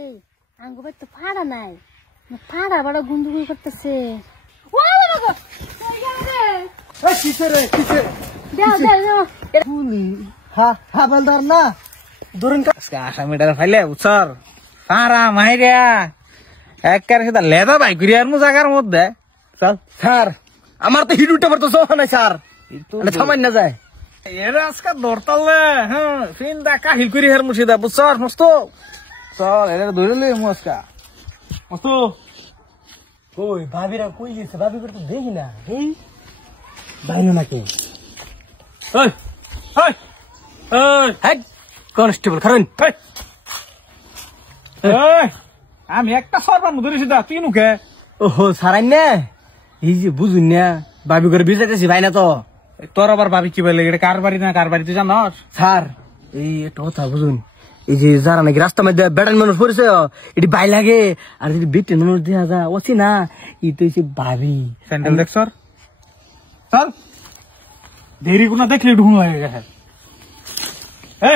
এই আঙ্গুবার তো ফাড়া নাই, ফাড়া বড় গুন্ডুগুই করতেছে। হাবলদার না ধরুন আসামিটার ফাইলে উৎসর পারা মাইরিয়া একেবারে সেটা লেদা ভাই ঘুরিয়ার জায়গার মধ্যে চল স্যার আমার তো হিট উঠতে পারতো নাই স্যার সামান্য যায় এর আজকে দরতালে হ্যাঁ ফিনদা কাহিল করি হের মুর্শিদা বুঝছর মস্ত চল এর ধরে লই মস্কা মস্ত কই ভাবিরা কই গেছে ভাবি তো দেখি না এই বাইরে নাকি ওই ওই ওই হেড কনস্টেবল খারুন ওই আমি একটা সরবার মধ্যে ধরেছি দা তুই নুকে ওহো সারাই না এই যে বুঝুন না ভাবি করে বিচাইতেছি ভাই না তো তোর আবার ভাবি কি বলে এটা কার বাড়ি না কার বাড়ি তুই জানস স্যার এই একটা কথা বুঝুন এই যে যারা নাকি রাস্তার মধ্যে বেড়ান মানুষ পড়েছে এটি বাই লাগে আর যদি বিটেন মানুষ দেওয়া যায় ওছি না ই তো হচ্ছে ভাবি স্যান্ডেল দেখ সর চল দেরি কোনো দেখলে ঢুন লাগে গেছে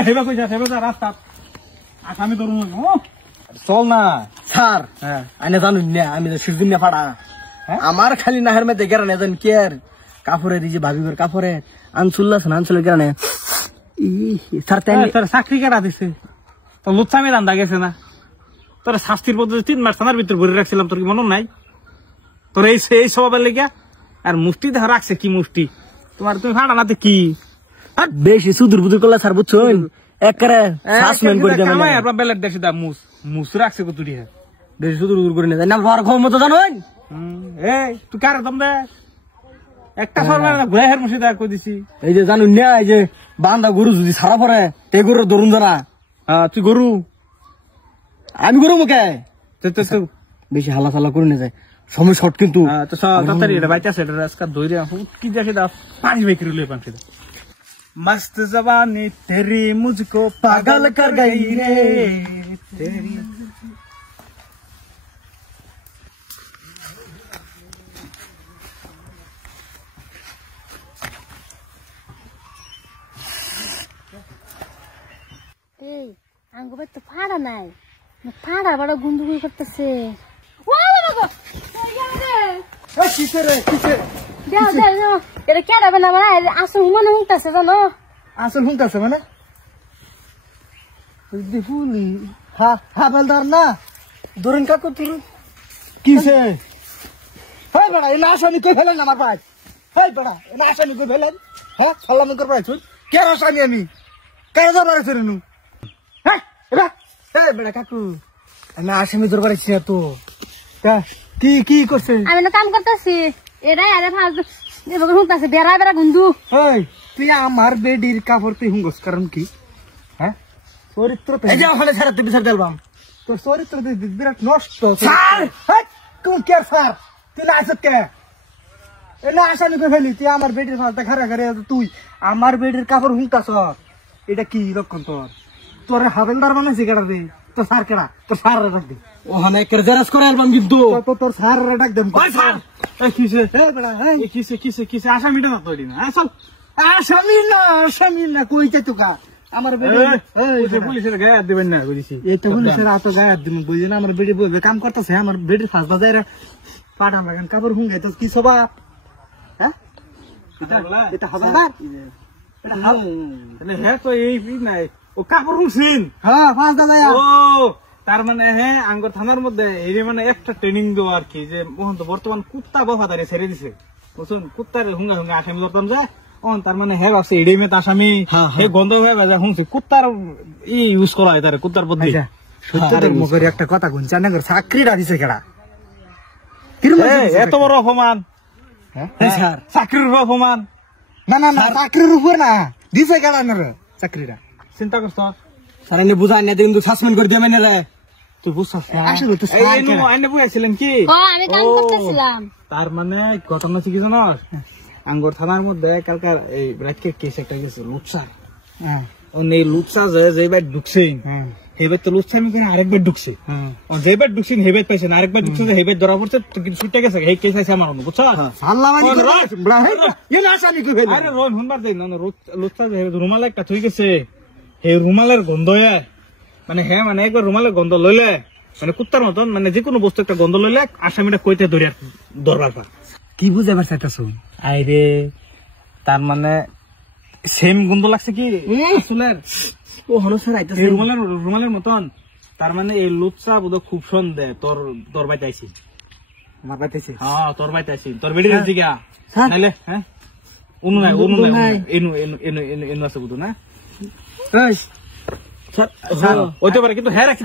হেবা কই যা রাস্তা আসামি ধরুন চল না স্যার আনে জানুন না আমি তো সিরদিন না ফাড়া আমার খালি নাহের মধ্যে গেরানে জান কে আর কাপড়ের এই যে ভাবি করে কাপড়ের আনসুল্লাহ আনসুলের গেরানে স্যার তোর চাকরি কেটা দিছে তোর লুচ্ছামি রান্দা গেছে না তোর শাস্তির পদ্ধতি 3 মাস থানার ভিতরে ভরে রাখছিলাম তোর কি মনে নাই তোর এই স্বভাবের লেগে আর মুষ্টি দেখা রাখছে কি মুষ্টি তোমার তুমি ফাড়া নাতে কি বেশি সুদূর বুদুর করলে স্যার বুঝছেন একবারে সাসপেন্ড করে দেবেন কামাই আপনার বেলের দেখছি দা মুস রাখছে কত দিয়ে বেশি সুদূর করে না না ঘর ঘর মতো জানেন এই তুই কার দম দে একটা সরকার ঘুরে হের মুর্শিদা কই দিছি এই যে জানুন না এই যে বান্দা গরু যদি সারা পড়ে তে গরু ধরুন জানা তুই গরু আমি গরু মুখে বেশি হালা ফালা করে না যায় সময় শর্ট কিন্তু তাড়াতাড়ি এটা বাইতে আছে এটা আজকে দইরে কি যাচ্ছে দা পানি বের করে লই পাঁচটা मस्त जवानी तेरी मुझको पागल कर गई रे तेरी এই আঙ্গুবার তো ফাড়া নাই, ফাড়া বড় গুন্ডুগুই করতেছে। এটা কেডা বেলা মানে আসল মনে হুঁকতেছে জানো আসল হুঁকতেছে মানে ফুলি হাবলদার না ধরুন কাকু তুরুন কিসে হ্যাঁ বেড়া এ আসামি কই ফেলেন আমার ভাই হ্যাঁ বেড়া এ আসামি কই ফেলেন হ্যাঁ সালামি করে পাইছুন কে আসামি আমি কেন ধরবার আছে রেনু হ্যাঁ বেড়া কাকু আমি আসামি ধরবার আছি না তো কি কি করছে আমি না কাম করতেছি এরাই আরে ফালতু এভাবে হুঁকতেছে বেড়া বেড়া গুন্ডু। এই তুই আমার বেডির কাপড় তুই হুঙ্গস কারণ কি হ্যাঁ চরিত্র এই যে ওখানে ছাড়াতে বিচার দিলাম তোর চরিত্র বিরাট নষ্ট স্যার কোন কে স্যার তুই না আসত কে এ না আসামি কই ফেলি তুই আমার বেডির ফালতা খারা করে তুই আমার বেডির কাপড় হুঙ্গতাছ এটা কি লক্ষণ তোর তোর হাবেলদার বানাইছে কেডা রে তোর স্যার কেডা তোর স্যার ডাক দে ওখানে একের জেরাস করে অ্যালবাম কিন্তু তোর স্যার ডাক দেন স্যার এই কিসে এই বড়া এই কিসে আসামিটা না তৈরি না চল আসামি না কইতে তোকা আমার বেডি এই পুলিশের গায়ে হাত দিবেন না কইছি এই তো পুলিশের হাত গায়ে হাত দিবেন বুঝিনা আমার বেডি বলবে কাম করতেছে আমার বেডির ফাঁস বাজারে পাঠান লাগান কাপড় হুঙ্গাইতো কি সবা হ্যাঁ এটা হাজারদার এটা হাল তাহলে হ্যাঁ তো এই নাই ও কাপড় হুঁসিন হ্যাঁ ফাঁস দাদা ও তার মানে হ্যাঁ আঙ্গর থানার মধ্যে এই মানে একটা ট্রেনিং দেওয়া আর কি যে মোহন তো বর্তমান কুত্তা বফাদারি ছেড়ে দিছে বুঝুন কুত্তার হুঙ্গা আসামি ধরতাম যায় তার মানে হ্যাঁ ভাবছে এডে মেয়ে আসামি হ্যাঁ গন্ধ হয়ে বাজা শুনছি কুত্তার ইউজ করা হয় তার কুত্তার পদ্ধতি সত্যি মুখের একটা কথা গুনছে না চাকরিটা দিছে কেডা এত বড় অপমান স্যার চাকরির অপমান না না না চাকরির উপর না দিছে কেডা না চাকরিটা চিন্তা করছ স্যার এনে বুঝাই না কিন্তু সাসপেন্ড করে দেবেন রে তুই বুঝছস আসলে তো আইনে বুঝাইছিলেন কি আমি কাম করতেছিলাম তার মানে ঘটনা কি জানোস আঙ্গর থানার মধ্যে কালকার এই রাতকে কেস একটা গেছে লুৎসা এই লুৎসা যেবার ঢুকছে হেবার তো লুৎসামি করে আরেকবার ঢুকছে যেবার ঢুকছে হেবার পাইছে আরেকবার ঢুকছে হেবার ধরা পড়ছে কিন্তু ছুটে গেছে এই কেস আছে আমার বুঝছো আরে রোন হুনবার দেই না লুৎসা রুমাল একটা থই গেছে এই রুমালের গন্ধ মানে হ্যাঁ মানে একবার রুমালের গন্ধ লইলে মানে কুত্তার মতন মানে যে কোনো বস্তু একটা গন্ধ লইলে আসামিটা কইতে ধরে দরবার পা কি বুঝাবার চাইতেছ? আইরে তার মানে সেম গন্ধ লাগছে কি আসলের ও হলো স্যার আইতাছে এই রুমালের মতন। তার মানে এই লুচ্চা বোধ খুব সন্দেহ তোর বাইতে আইছি। আমার পাইতেছে হ্যাঁ তোর বাইতে আইছি, তোর বেডি রেজি গা স্যার। নাইলে হ্যাঁ অনু নাই এনু আছে বুঝো না স্যার হইতে পারে কিন্তু হ্যাঁ রাখছি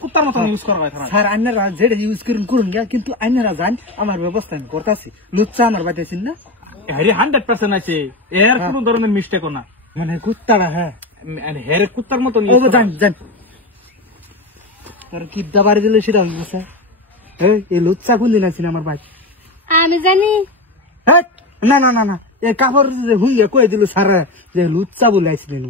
কুত্তার মতন ইউজ করা হয় স্যার আইনারা যেটা ইউজ করুন গা, কিন্তু আইনারা জান আমার ব্যবস্থা আমি করতেছি। লুচ্চা আমার পাইতেছেন না, হ্যাঁ 100% আছে, এর কোনো ধরনের মিস্টেকও না। মানে কুত্তারা হ্যাঁ হ্যাঁ কুত্তার মতন ও জান জান আর কি দাবারে দিলে সেটা হইব স্যার। এই লুচ্চা কোন দিন আছেন আমার ভাই? আমি জানি হ্যাঁ না না না না এই কাপড় যে হুঙ্গে কই দিল স্যার যে লুচ্চা বলে আইছিলেন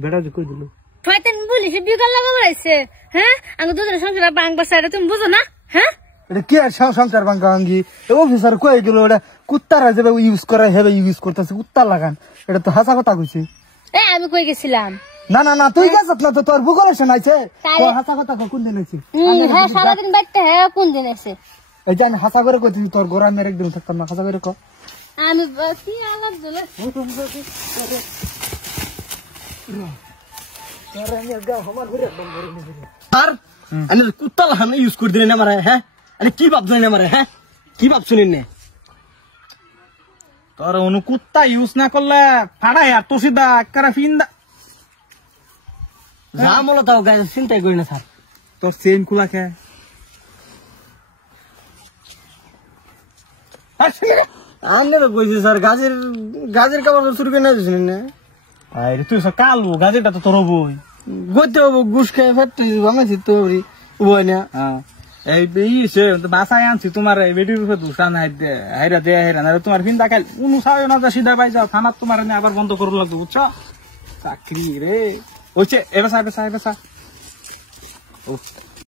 বেড়া যে কই দিল। শয়তান পুলিশ বিকাল লাগা বলাইছে। হ্যাঁ আমি দুজনের সংসার বাংবা সাইডে তুমি বুঝো না? হ্যাঁ এটা কি আর সংসার ভাঙ্গি অফিসার কয়ে গেল ওটা কুত্তারা যেভাবে ইউজ করে হেবে ইউজ করতেছে কুত্তা লাগান, এটা তো হাসা কথা কইছে। আমি কই গেছিলাম? না না না তুই গেছ না তো, তোর ভূগোলে শোনাইছে তাহলে- হাসা কথা কোন দিন হয়েছে? হ্যাঁ সারাদিন বাইতে হ্যাঁ কোন দিন এসে ওই যে আমি হাসা করে কইছি তোর গোড়া মেরে একদিন থাকতাম না, হাসা করে ক। আমি কি আলাপ দিলে আর আমি কুত্তা লাহানো ইউজ করে দিলেন আমার, হ্যাঁ আমি কি ভাবছেন আমার, হ্যাঁ কি ভাবছেন না? তোর অনু কুত্তা ইউজ না করলে ফাড়াই আর তো সিধা কারা ফিন্দা যা মূলত তাও গায়ে চিন্তাই করি না স্যার। তোর চেইন খোলা খে আমি তো কইছি স্যার গাছের কাপড় চুরি করে না দিয়েছিলেন না? আরে তুই সব কালো গাজেটা তো তোর বই গইতে হবো ঘুষ খেয়ে ফেটে ভাঙাইছি তো বই না। এই সে বাসায় আনছি তোমার এই বেটির উপরে দুসান হাইরা দে হাইরা না তোমার ফিন্দা খাইল উনু সাও না যা সিধা পাই যাও থানার তোমার এনে আবার বন্ধ করবো লাগবে বুঝছো চাকরি রে ওইছে এবার সাহেব ও